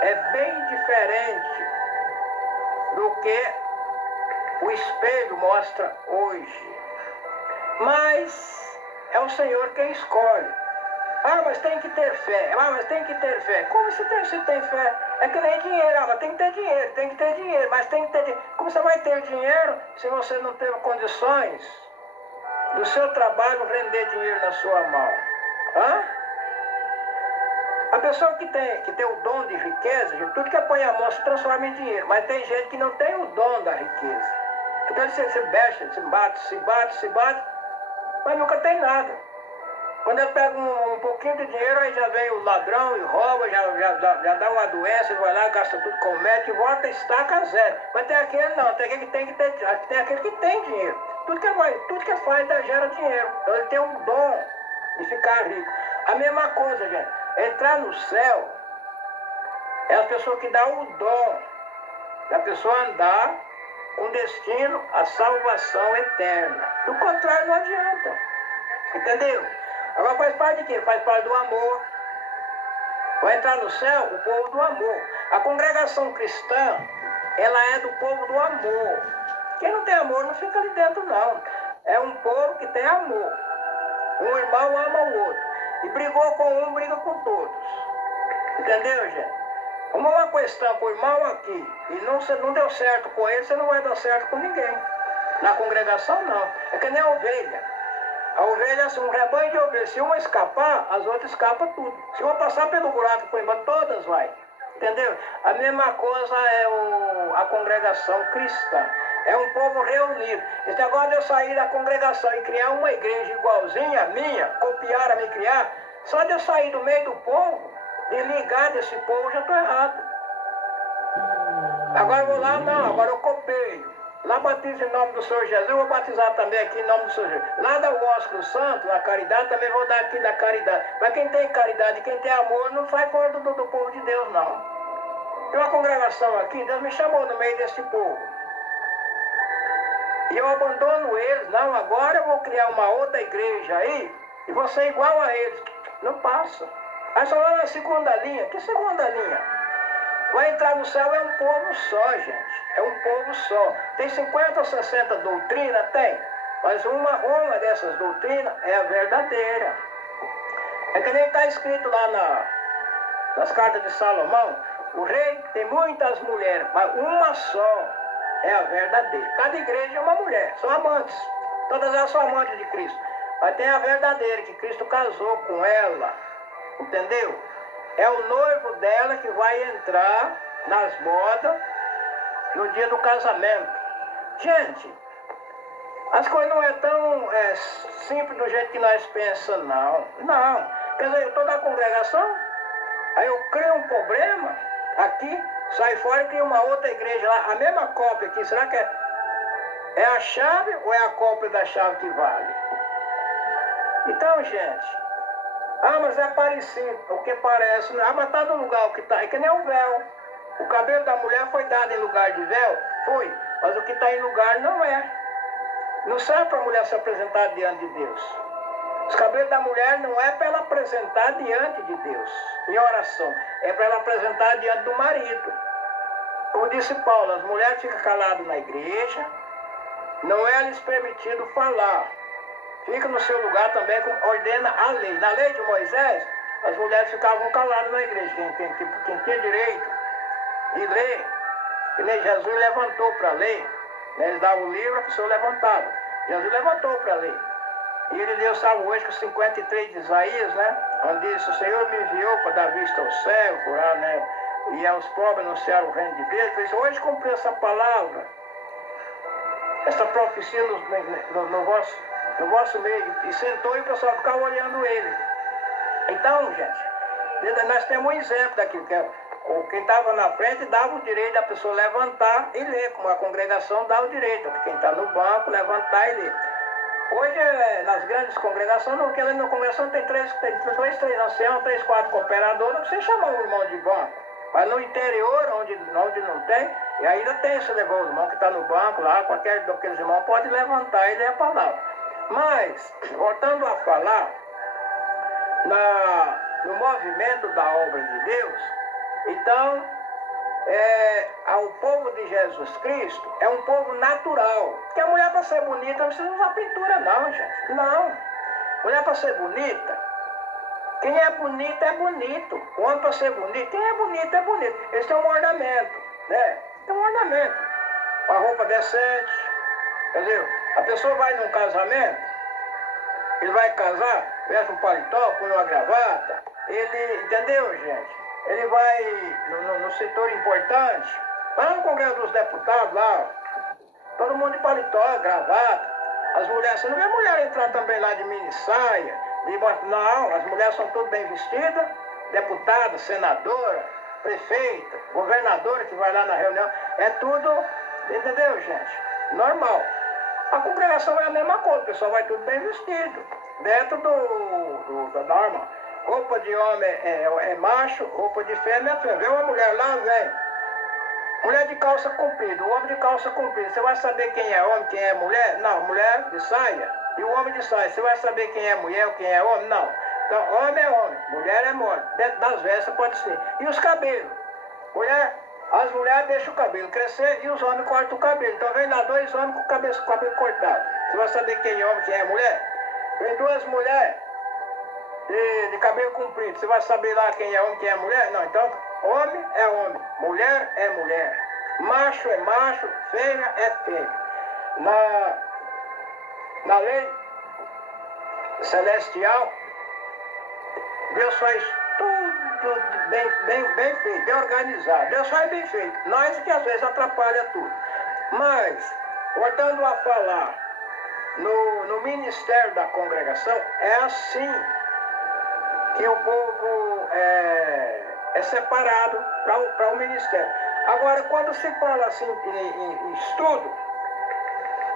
é bem diferente do que o espelho mostra hoje. Mas é o Senhor quem escolhe. Mas tem que ter fé. Mas tem que ter fé. Como se tem fé? É que nem dinheiro. Mas tem que ter dinheiro. Tem que ter dinheiro. Mas tem que ter dinheiro. Como você vai ter dinheiro se você não tem condições do seu trabalho render dinheiro na sua mão? A pessoa que tem o dom de riqueza, tudo que põe a mão se transforma em dinheiro. Mas tem gente que não tem o dom da riqueza. Então ele se mexe, se bate, mas nunca tem nada. Quando ele pega um pouquinho de dinheiro, aí já vem o ladrão e rouba, já dá uma doença, vai lá, gasta tudo com médico e volta e estaca zero. Mas tem aquele não, tem aquele que tem aquele que tem dinheiro. Tudo que faz gera dinheiro. Então ele tem um dom de ficar rico. A mesma coisa, gente. Entrar no céu é as pessoas que dão o dom da pessoa andar com destino à salvação eterna. Do contrário, não adianta. Entendeu? Agora faz parte de quê? Faz parte do amor. Vai entrar no céu o povo do amor. A congregação cristã, ela é do povo do amor. Quem não tem amor não fica ali dentro, não. É um povo que tem amor. Um irmão ama o outro. E brigou com um, briga com todos. Entendeu, gente? Uma questão com o irmão aqui e não deu certo com ele, você não vai dar certo com ninguém. Na congregação, não. É que nem a ovelha. A ovelha é assim, um rebanho de ovelhas. Se uma escapar, as outras escapam tudo. Se uma passar pelo buraco por cima, todas vai. Entendeu? A mesma coisa é a congregação cristã. É um povo reunido. Esse negócio de eu sair da congregação e criar uma igreja igualzinha a minha, copiar a me criar, só de eu sair do meio do povo, de ligar desse povo, já estou errado. Agora eu vou lá, não, agora eu copio. Lá batiza em nome do Senhor Jesus, eu vou batizar também aqui em nome do Senhor Jesus. Lá dá o ósculo santo, na caridade, também vou dar aqui da caridade. Mas quem tem caridade, quem tem amor, não faz fora do povo de Deus, não. Tem uma congregação aqui, Deus me chamou no meio desse povo. E eu abandono eles, não, agora eu vou criar uma outra igreja aí, e vou ser igual a eles. Não passa. Aí só lá na segunda linha. Que segunda linha? Vai entrar no céu é um povo só, gente. É um povo só. Tem 50 ou 60 doutrinas? Tem. Mas uma dessas doutrinas é a verdadeira. É que nem está escrito lá nas cartas de Salomão. O rei tem muitas mulheres, mas uma só é a verdadeira. Cada igreja é uma mulher. São amantes. Todas elas são amantes de Cristo. Mas tem a verdadeira, que Cristo casou com ela. Entendeu? É o noivo dela que vai entrar nas bodas no dia do casamento. Gente, as coisas não é tão simples do jeito que nós pensamos, não. Não. Quer dizer, eu estou na congregação, aí eu crio um problema aqui, saio fora e crio uma outra igreja lá, a mesma cópia aqui. Será que é a chave ou é a cópia da chave que vale? Então, gente, mas é parecido, o que parece. Mas está no lugar o que está. É que nem o véu. O cabelo da mulher foi dado em lugar de véu? Foi. Mas o que está em lugar não é. Não serve para a mulher se apresentar diante de Deus. Os cabelos da mulher não é para ela apresentar diante de Deus, em oração. É para ela apresentar diante do marido. Como disse Paulo, as mulheres ficam caladas na igreja. Não é lhes permitido falar. Fica no seu lugar também, ordena a lei. Na lei de Moisés, as mulheres ficavam caladas na igreja. Quem tinha direito de ler, que nem Jesus levantou para ler. Né? Eles davam o livro, a pessoa levantava. Jesus levantou para ler. E ele deu, salvo hoje, com 53 de Isaías, né? Onde diz: o Senhor me enviou para dar vista ao cego, curar, né? E aos pobres anunciar o reino de Deus. Ele disse: hoje cumpriu essa palavra, essa profecia no vosso meio. E sentou e o pessoal ficava olhando ele. Então, gente, nós temos um exemplo daquilo que quem estava na frente dava o direito da pessoa levantar e ler, como a congregação dá o direito, quem está no banco levantar e ler. Hoje, nas grandes congregações, porque ali na congregação tem dois, três anciãos, 3, 4 cooperadores, não precisa chamar um irmão de banco. Mas no interior, onde não tem, e ainda tem esse negócio, o irmão que está no banco lá, qualquer daqueles irmãos pode levantar e ler a palavra. Mas, voltando a falar, no movimento da obra de Deus, então, o povo de Jesus Cristo é um povo natural. Porque a mulher, para ser bonita, não precisa usar pintura, não, gente. Não. Mulher, para ser bonita, quem é bonito é bonito. O homem, para ser bonito, quem é bonito é bonito. Eles têm um ornamento, né? Tem um ornamento. Uma roupa decente. Quer dizer, a pessoa vai num casamento, ele vai casar, veste um paletó, põe uma gravata. Ele, entendeu, gente? Ele vai no setor importante, vai lá no Congresso dos Deputados, lá, todo mundo de paletó, gravata. As mulheres, você não vê a mulher entrar também lá de mini saia, não, as mulheres são todas bem vestidas, deputada, senadora, prefeita, governadora que vai lá na reunião, é tudo, entendeu, gente? Normal. A congregação é a mesma coisa, o pessoal vai tudo bem vestido, dentro da norma. Roupa de homem é macho, roupa de fêmea é fêmea. Vê uma mulher lá, vem. Mulher de calça comprida, o homem de calça comprida. Você vai saber quem é homem, quem é mulher? Não, mulher de saia. E o homem de saia, você vai saber quem é mulher ou quem é homem? Não. Então, homem é homem, mulher é mulher. Dentro das vestes pode ser. E os cabelos? As mulheres deixam o cabelo crescer e os homens cortam o cabelo. Então, vem lá 2 homens com o cabelo cortado. Você vai saber quem é homem, quem é mulher? Vem 2 mulheres de cabelo comprido, você vai saber lá quem é homem, quem é mulher? Não, então, homem é homem, mulher é mulher, macho é macho, fêmea é fêmea. Na lei celestial, Deus faz tudo bem feito, bem organizado. Deus faz bem feito. Nós que às vezes atrapalha tudo. Mas, voltando a falar, no ministério da congregação, é assim que o povo é separado para o ministério. Agora, quando se fala assim em estudo,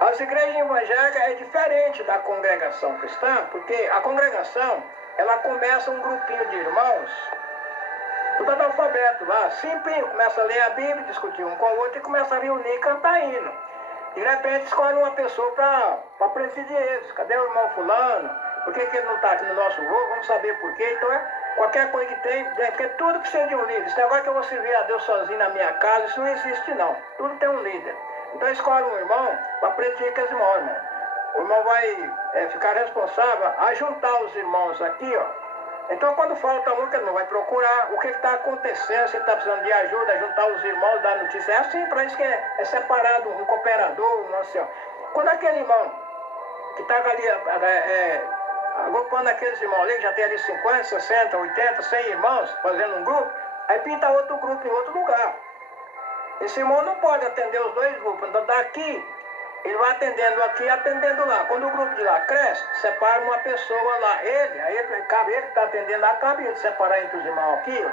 As igrejas evangélicas é diferente da congregação cristã, porque a congregação, ela começa um grupinho de irmãos, tudo analfabeto lá, simples, começa a ler a Bíblia, discutir um com o outro e começa a reunir e cantar hino. De repente escolhe uma pessoa para presidir eles. Cadê o irmão fulano? Por que ele não está aqui no nosso grupo? Vamos saber por quê. Então qualquer coisa que tem, porque tudo precisa de um líder. Esse negócio que eu vou servir a Deus sozinho na minha casa, isso não existe não. Tudo tem um líder. Então escolhe um irmão para presidir aqueles irmãos, irmão. O irmão vai ficar responsável a juntar os irmãos aqui, ó. Então, quando falta um, ele não vai procurar o que está acontecendo, se ele está precisando de ajuda, juntar os irmãos, dar notícia. É assim, para isso que é separado um cooperador, um ancião. Quando aquele irmão que estava ali agrupando aqueles irmãos ali, que já tem ali 50, 60, 80, 100 irmãos, fazendo um grupo, aí pinta outro grupo em outro lugar. Esse irmão não pode atender os dois grupos, então daqui ele vai atendendo aqui e atendendo lá. Quando o grupo de lá cresce, separa uma pessoa lá. Cabe ele que está atendendo lá, cabe ele separar entre os irmãos aqui,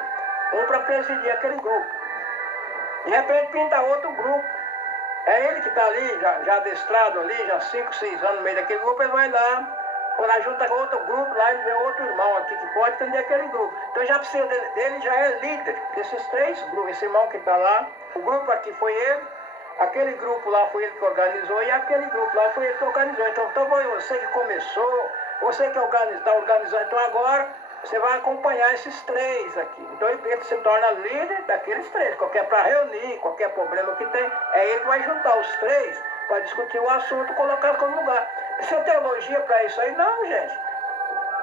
um para presidir aquele grupo. De repente pinta outro grupo. É ele que está ali, já adestrado ali, já 5, 6 anos no meio daquele grupo, ele vai lá. Quando junta com outro grupo lá, ele vê outro irmão aqui que pode atender aquele grupo. Então já precisa dele já é líder desses 3 grupos. Esse irmão que está lá, o grupo aqui foi ele. Aquele grupo lá foi ele que organizou e aquele grupo lá foi ele que organizou. Então foi você que começou, você que está organizando. Então agora você vai acompanhar esses 3 aqui. Então ele se torna líder daqueles 3. Para reunir, qualquer problema que tem, é ele que vai juntar os 3 para discutir o assunto, colocar no lugar. Precisa teologia para isso aí? Não, gente.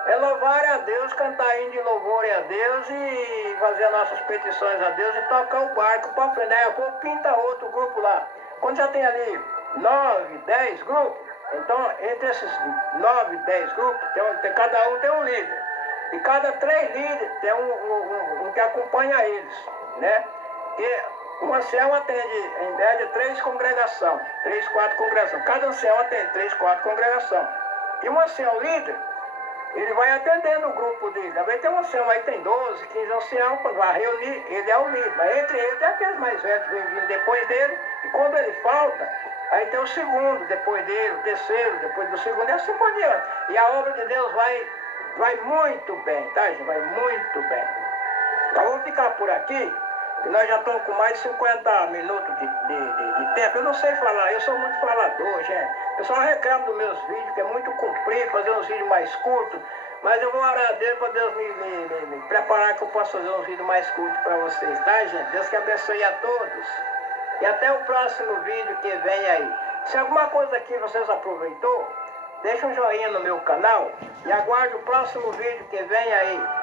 É louvar a Deus, cantar hino de louvor a Deus e fazer as nossas petições a Deus e tocar o barco para frente. Daí a pouco pinta outro grupo lá. Quando já tem ali 9, 10 grupos, então entre esses 9, 10 grupos, cada um tem um líder. E cada 3 líderes tem um que acompanha eles, né? E um ancião atende, em média, 3 congregações, 3, 4 congregações. Cada ancião atende 3, 4 congregações. E um ancião líder, ele vai atendendo o grupo dele. Vai ter um ancião aí, tem 12, 15 anciãos, quando vai reunir, ele é o líder. Mas entre eles tem aqueles mais velhos que vêm vindo depois dele, e quando ele falta, aí tem o segundo depois dele, o terceiro depois do segundo, e assim por diante. E a obra de Deus vai muito bem, tá, gente? Vai muito bem. Então vamos ficar por aqui, que nós já estamos com mais de 50 minutos de tempo. Eu não sei falar, eu sou muito falador, gente. Eu só reclamo dos meus vídeos, que é muito comprido, fazer uns vídeos mais curtos. Mas eu vou orar a Deus para Deus me preparar que eu possa fazer uns vídeos mais curtos para vocês, tá, gente? Deus que abençoe a todos. E até o próximo vídeo que vem aí. Se alguma coisa aqui vocês aproveitou, deixa um joinha no meu canal e aguarde o próximo vídeo que vem aí.